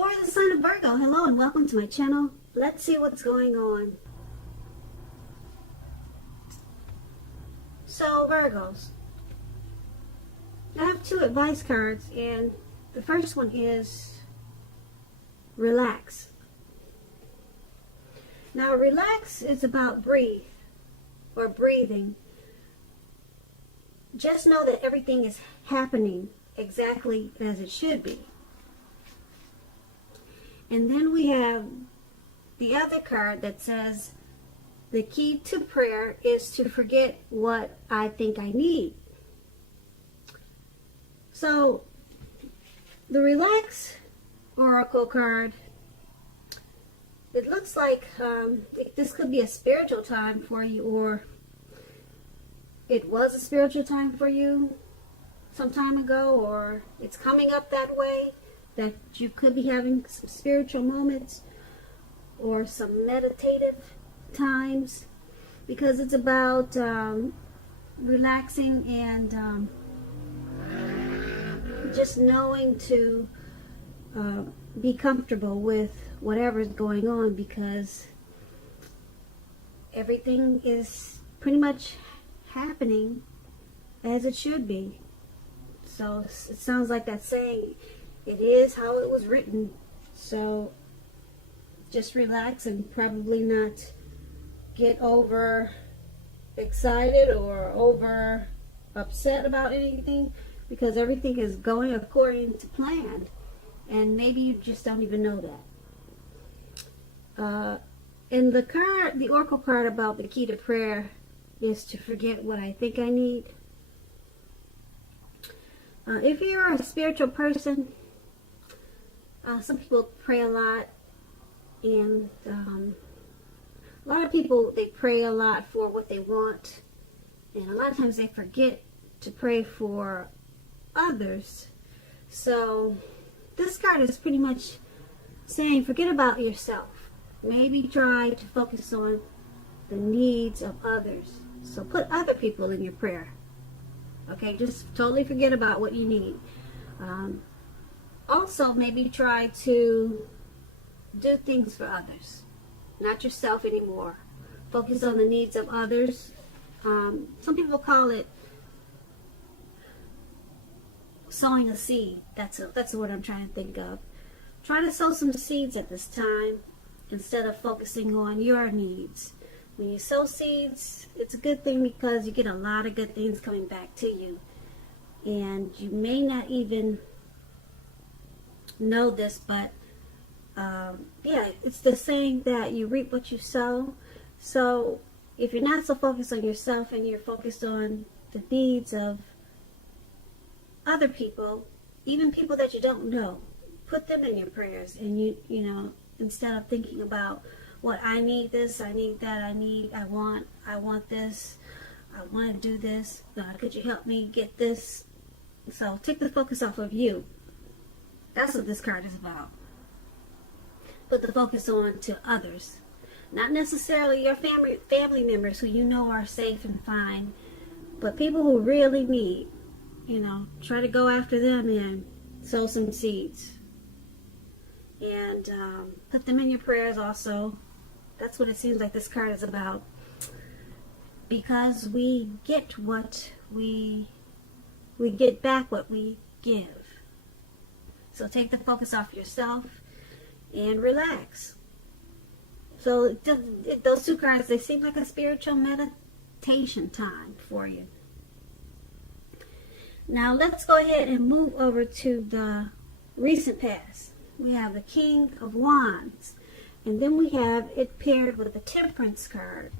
For the sign of Virgo, hello and welcome to my channel. Let's see what's going on. So Virgos, I have two advice cards, and the first one is relax. Now relax is about breathe or breathing. Just know that everything is happening exactly as it should be. And then we have the other card that says, the key to prayer is to forget what I think I need. So, the Relax Oracle card, it looks like this could be a spiritual time for you, or it was a spiritual time for you some time ago, or it's coming up that way, that you could be having some spiritual moments or some meditative times, because it's about relaxing and just knowing to be comfortable with whatever is going on, because everything is pretty much happening as it should be. So it sounds like that saying, it is how it was written. So just relax and probably not get over excited or over upset about anything, because everything is going according to plan, and maybe you just don't even know that. And the oracle card about the key to prayer is to forget what I think I need. If you're a spiritual person, some people pray a lot, and a lot of people, they pray a lot for what they want, and a lot of times they forget to pray for others. So this card is pretty much saying, forget about yourself. Maybe try to focus on the needs of others. So put other people in your prayer. Okay, just totally forget about what you need. Also, maybe try to do things for others, not yourself anymore. Focus on the needs of others. Some people call it sowing a seed. That's the word I'm trying to think of. Try to sow some seeds at this time instead of focusing on your needs. When you sow seeds, it's a good thing, because you get a lot of good things coming back to you. And you may not even know this, but yeah, it's the saying that you reap what you sow. So if you're not so focused on yourself and you're focused on the needs of other people, even people that you don't know, put them in your prayers. And you know, instead of thinking about what I need this, I need that, I want this, I want to do this, God, could you help me get this? So take the focus off of you. That's what this card is about. Put the focus on to others. Not necessarily your family members who you know are safe and fine, but people who really need, try to go after them and sow some seeds. And put them in your prayers also. That's what it seems like this card is about. Because we get what we get back what we give. So take the focus off yourself and relax. So those two cards, they seem like a spiritual meditation time for you. Now let's go ahead and move over to the recent past. We have the King of Wands, and then we have it paired with the Temperance card.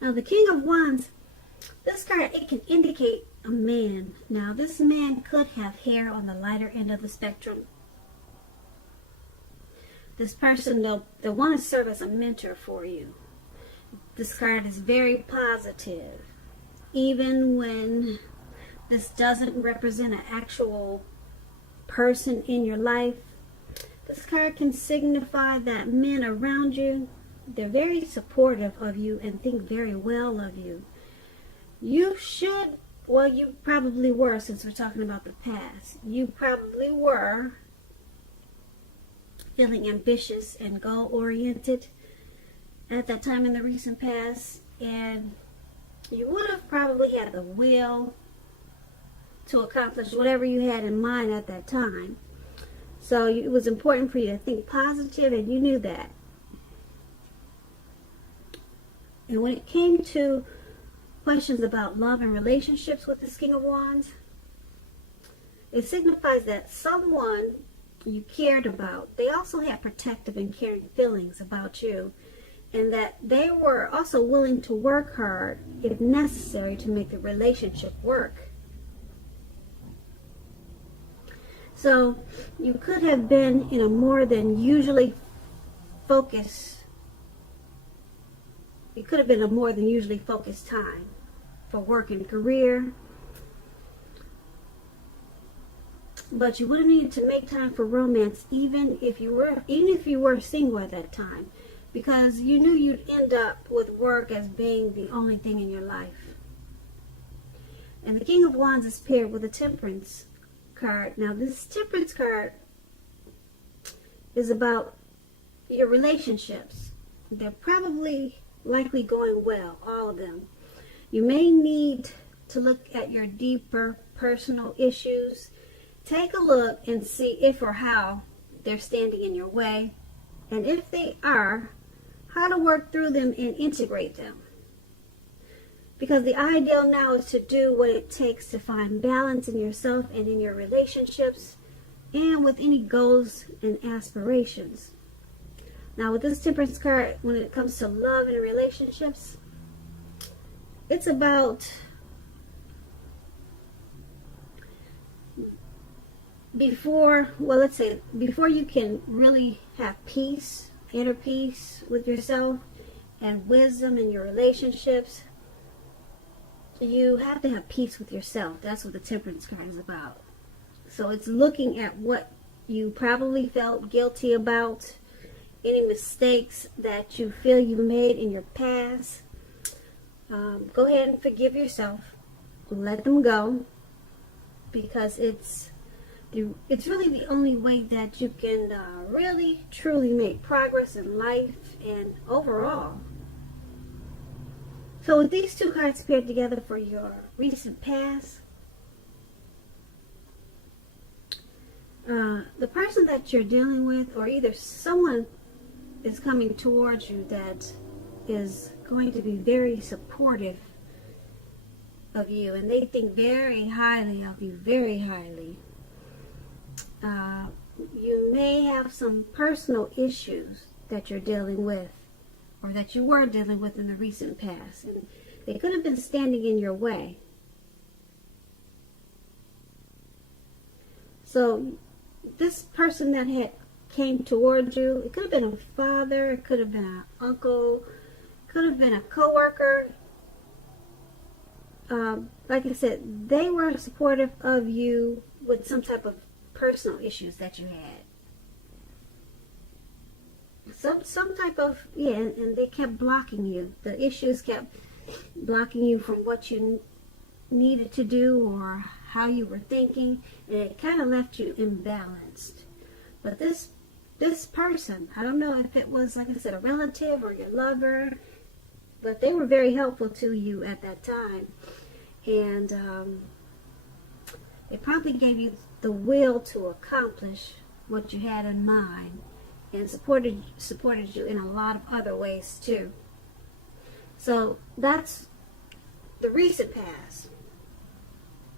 Now the King of Wands, this card, it can indicate a man. Now this man could have hair on the lighter end of the spectrum. This person, they'll want to serve as a mentor for you. This card is very positive. Even when this doesn't represent an actual person in your life, this card can signify that men around you, they're very supportive of you and think very well of you. You should well, you probably were, since we're talking about the past. You probably were feeling ambitious and goal-oriented at that time in the recent past, and you would have probably had the will to accomplish whatever you had in mind at that time. So it was important for you to think positive, and you knew that. And when it came to questions about love and relationships with this King of Wands, it signifies that someone you cared about, they also had protective and caring feelings about you, and that they were also willing to work hard if necessary to make the relationship work. So you could have been in a more than usually focused, it could have been a more than usually focused time for work and career. But you would have needed to make time for romance even if you were single at that time, because you knew you'd end up with work as being the only thing in your life. And the King of Wands is paired with a Temperance card. Now this Temperance card is about your relationships. They're probably likely going well, all of them. You may need to look at your deeper personal issues. Take a look and see if or how they're standing in your way, and if they are, how to work through them and integrate them. Because the ideal now is to do what it takes to find balance in yourself and in your relationships and with any goals and aspirations. Now with this Temperance card, when it comes to love and relationships, it's about before you can really have peace, inner peace with yourself and wisdom in your relationships, you have to have peace with yourself. That's what the Temperance card is about. So it's looking at what you probably felt guilty about, any mistakes that you feel you made in your past. Go ahead and forgive yourself. Let them go, because it's really the only way that you can really, truly make progress in life and overall. So with these two cards paired together for your recent past, the person that you're dealing with, or either someone is coming towards you that is going to be very supportive of you, and they think very highly of you, very highly. You may have some personal issues that you're dealing with, or that you were dealing with in the recent past, and they could have been standing in your way. So this person that had came towards you, it could have been a father, it could have been an uncle, could have been a co-worker. Like I said, they were supportive of you with some type of personal issues that you had. Some type of, and they kept blocking you. The issues kept blocking you from what you needed to do or how you were thinking, and it kind of left you imbalanced. But this person, I don't know if it was, like I said, a relative or your lover, but they were very helpful to you at that time. And it probably gave you the will to accomplish what you had in mind, and supported you in a lot of other ways too. So that's the recent past.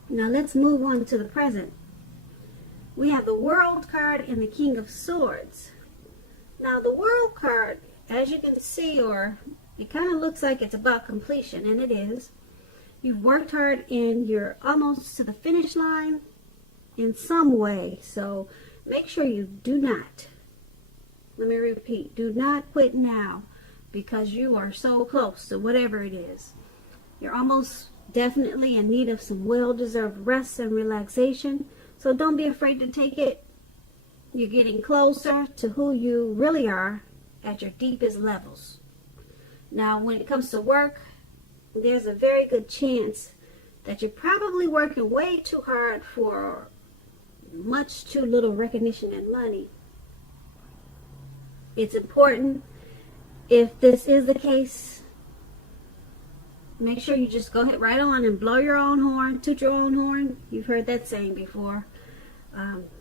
Now let's move on to the present. We have the World card and the King of Swords. Now the World card, as you can see, or it kind of looks like it's about completion, and it is. You've worked hard and you're almost to the finish line in some way. So make sure you do not, let me repeat, do not quit now, because you are so close to whatever it is. You're almost definitely in need of some well-deserved rest and relaxation. So don't be afraid to take it. You're getting closer to who you really are at your deepest levels. Now, when it comes to work, there's a very good chance that you're probably working way too hard for much too little recognition and money. It's important, if this is the case, make sure you just go ahead right on and blow your own horn, toot your own horn. You've heard that saying before.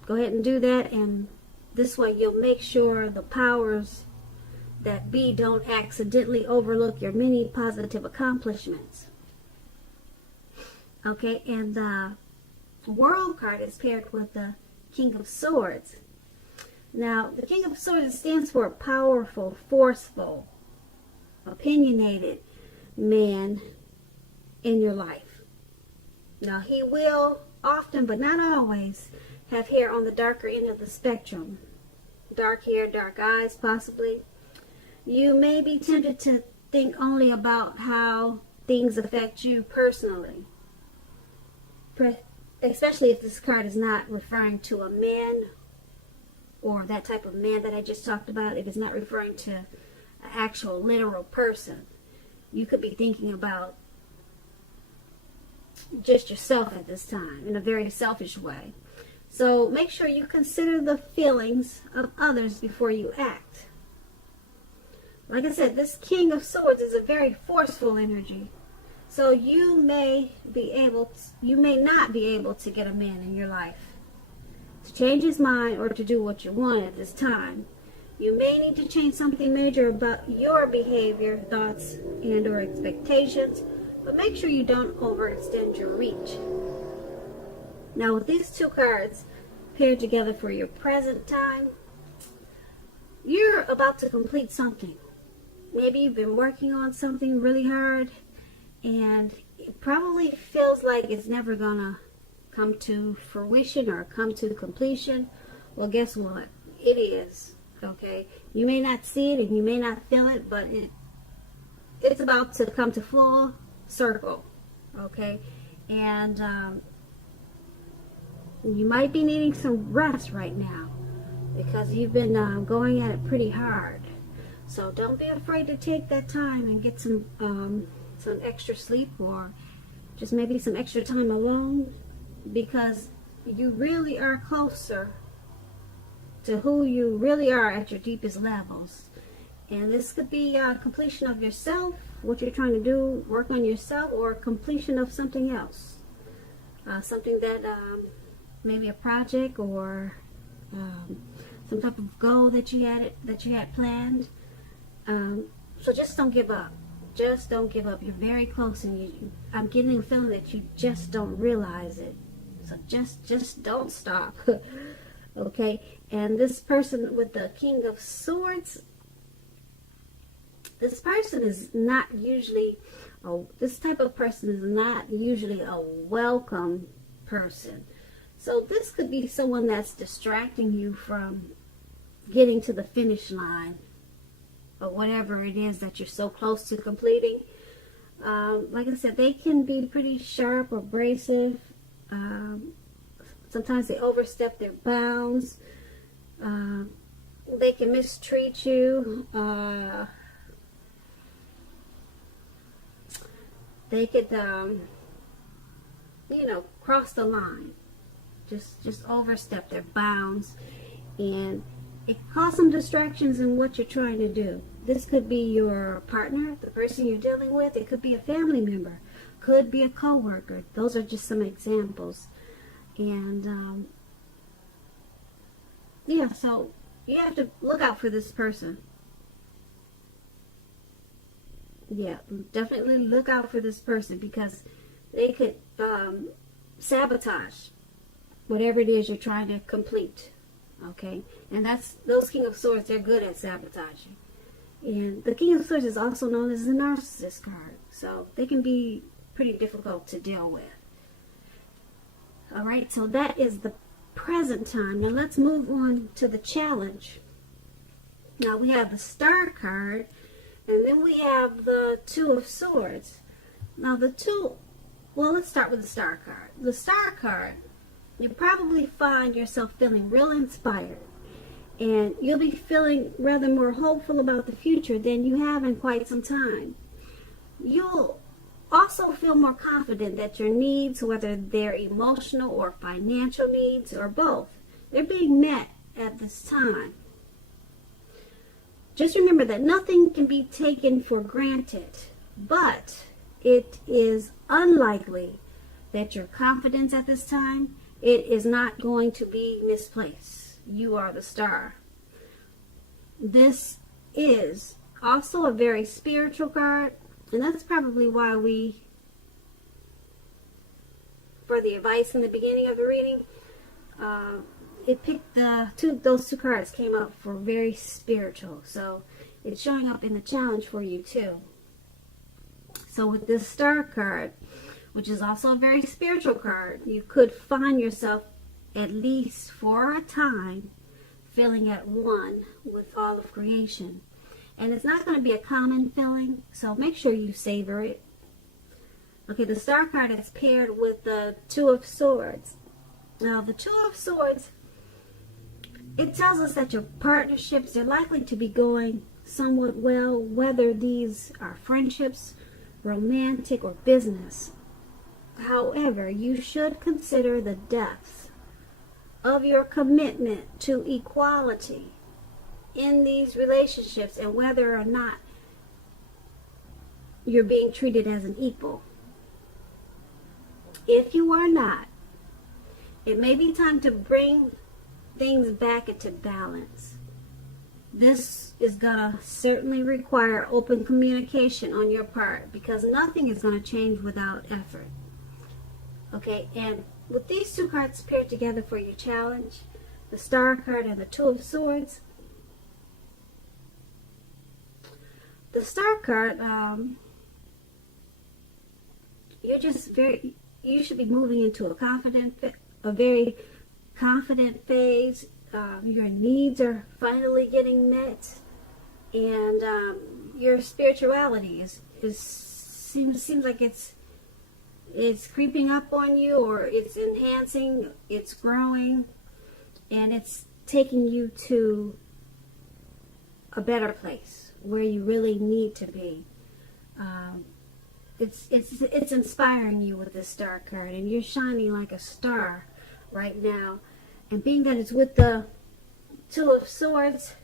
Go ahead and do that, and this way you'll make sure the powers that be don't accidentally overlook your many positive accomplishments. Okay, and the World card is paired with the King of Swords. Now, the King of Swords stands for a powerful, forceful, opinionated man in your life. Now, he will often, but not always, have hair on the darker end of the spectrum. Dark hair, dark eyes, possibly. You may be tempted to think only about how things affect you personally. Especially if this card is not referring to a man, or that type of man that I just talked about. If it's not referring to an actual literal person, you could be thinking about just yourself at this time in a very selfish way. So make sure you consider the feelings of others before you act. Like I said, this King of Swords is a very forceful energy. So you may not be able to get a man in your life to change his mind or to do what you want at this time. You may need to change something major about your behavior, thoughts, and or expectations, but make sure you don't overextend your reach. Now, with these two cards paired together for your present time, you're about to complete something. Maybe you've been working on something really hard, and it probably feels like it's never gonna come to fruition or come to completion. Well, guess what? It is. Okay? You may not see it and you may not feel it, but it's about to come to full circle. Okay? And you might be needing some rest right now because you've been going at it pretty hard. So don't be afraid to take that time and get some extra sleep, or just maybe some extra time alone, because you really are closer to who you really are at your deepest levels. And this could be completion of yourself, what you're trying to do, work on yourself, or completion of something else. Something that maybe a project or some type of goal that you had planned. So just don't give up. Just don't give up. You're very close, and I'm getting a feeling that you just don't realize it. So just don't stop. Okay? And this person with the King of Swords, this person is not usually, this type of person is not usually a welcome person. So this could be someone that's distracting you from getting to the finish line, or whatever it is that you're so close to completing. Like I said, they can be pretty sharp or abrasive. Sometimes they overstep their bounds. They can mistreat you. They could, cross the line. Just overstep their bounds. And it can cause some distractions in what you're trying to do. This could be your partner, the person you're dealing with. It could be a family member. Could be a coworker. Those are just some examples. And, so you have to look out for this person. Yeah, definitely look out for this person, because they could sabotage whatever it is you're trying to complete. Okay, and those King of Swords, they're good at sabotaging. And the King of Swords is also known as the Narcissist card, so they can be pretty difficult to deal with. Alright, so that is the present time. Now let's move on to the challenge. Now we have the Star card, and then we have the Two of Swords. Now let's start with the Star card. The Star card, you probably find yourself feeling real inspired, and you'll be feeling rather more hopeful about the future than you have in quite some time. You'll also feel more confident that your needs, whether they're emotional or financial needs or both, they're being met at this time. Just remember that nothing can be taken for granted, but it is unlikely that your confidence at this time, it is not going to be misplaced. You are the star. This is also a very spiritual card, and that's probably why for the advice in the beginning of the reading, it picked those two cards came up for very spiritual. So it's showing up in the challenge for you too. So with this star card, which is also a very spiritual card, you could find yourself, at least for a time, feeling at one with all of creation. And it's not going to be a common feeling, so make sure you savor it. Okay, the star card is paired with the Two of Swords. Now, the Two of Swords, it tells us that your partnerships are likely to be going somewhat well, whether these are friendships, romantic, or business. However, you should consider the depth of your commitment to equality in these relationships and whether or not you're being treated as an equal. If you are not, it may be time to bring things back into balance. This is going to certainly require open communication on your part, because nothing is going to change without effort. Okay, and with these two cards paired together for your challenge, the Star card and the Two of Swords, the Star card, you should be moving into a very confident phase. Your needs are finally getting met, and your spirituality seems like it's creeping up on you, or it's enhancing, it's growing, and it's taking you to a better place where you really need to be. It's inspiring you with this Star card, and you're shining like a star right now. And being that it's with the Two of Swords,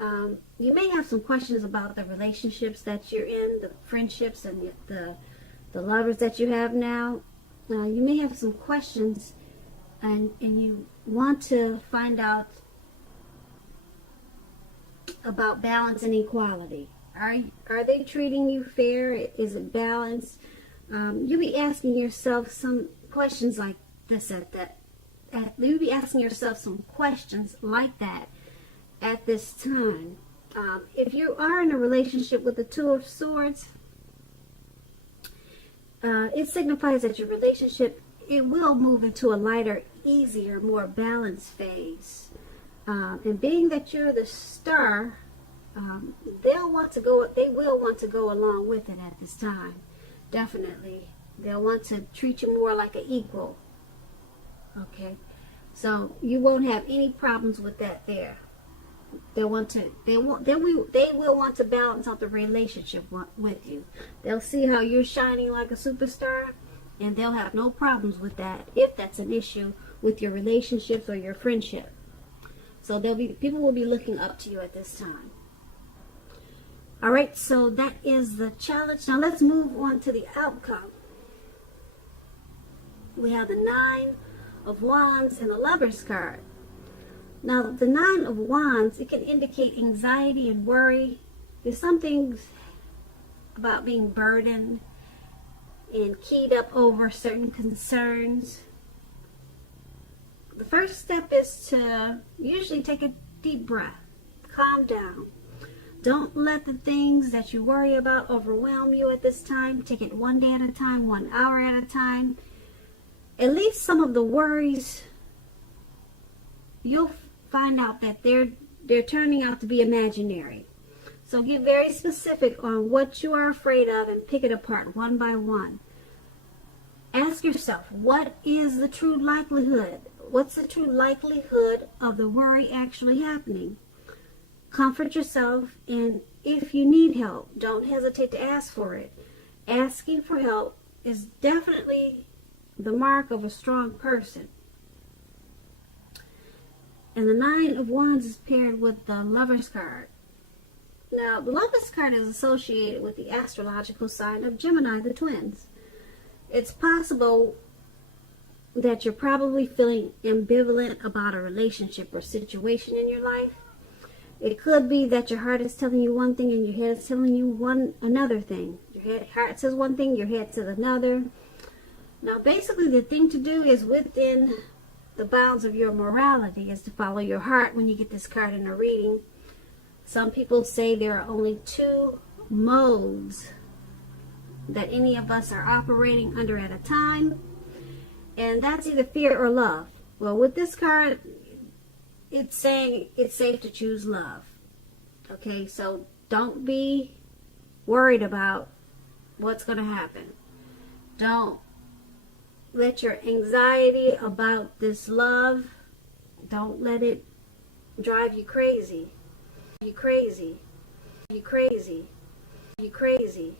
you may have some questions about the relationships that you're in, the friendships and the lovers that you have now. You may have some questions, and you want to find out about balance and equality. Are they treating you fair? Is it balanced? You'll be asking yourself some questions like this you'll be asking yourself some questions like that at this time. If you are in a relationship with the Two of Swords, it signifies that your relationship, it will move into a lighter, easier, more balanced phase. And being that you're the Star, they will want to go along with it at this time. Definitely. They'll want to treat you more like an equal. Okay. So you won't have any problems with that there. They will want to balance out the relationship with you. They'll see how you're shining like a superstar, and they'll have no problems with that if that's an issue with your relationships or your friendship. So people will be looking up to you at this time. All right, so that is the challenge. Now let's move on to the outcome. We have the Nine of Wands and the Lovers card. Now, the Nine of Wands, it can indicate anxiety and worry. There's something about being burdened and keyed up over certain concerns. The first step is to usually take a deep breath. Calm down. Don't let the things that you worry about overwhelm you at this time. Take it one day at a time, 1 hour at a time. At least some of the worries, you'll find out that they're turning out to be imaginary. So get very specific on what you are afraid of and pick it apart one by one. Ask yourself, what is the true likelihood? What's the true likelihood of the worry actually happening? Comfort yourself, and if you need help, don't hesitate to ask for it. asking for help is definitely the mark of a strong person. And the Nine of Wands is paired with the Lover's card. Now, the Lover's card is associated with the astrological sign of Gemini, the twins. It's possible that you're probably feeling ambivalent about a relationship or situation in your life. It could be that your heart is telling you one thing and your head is telling you another thing. Your heart says one thing, your head says another. Now, basically, the thing to do is within the bounds of your morality is to follow your heart when you get this card in a reading. Some people say there are only two modes that any of us are operating under at a time, and that's either fear or love. Well, with this card, it's saying it's safe to choose love. Okay, so don't be worried about what's going to happen. Don't let your anxiety about this love, don't let it drive you crazy. You crazy. You crazy. You crazy.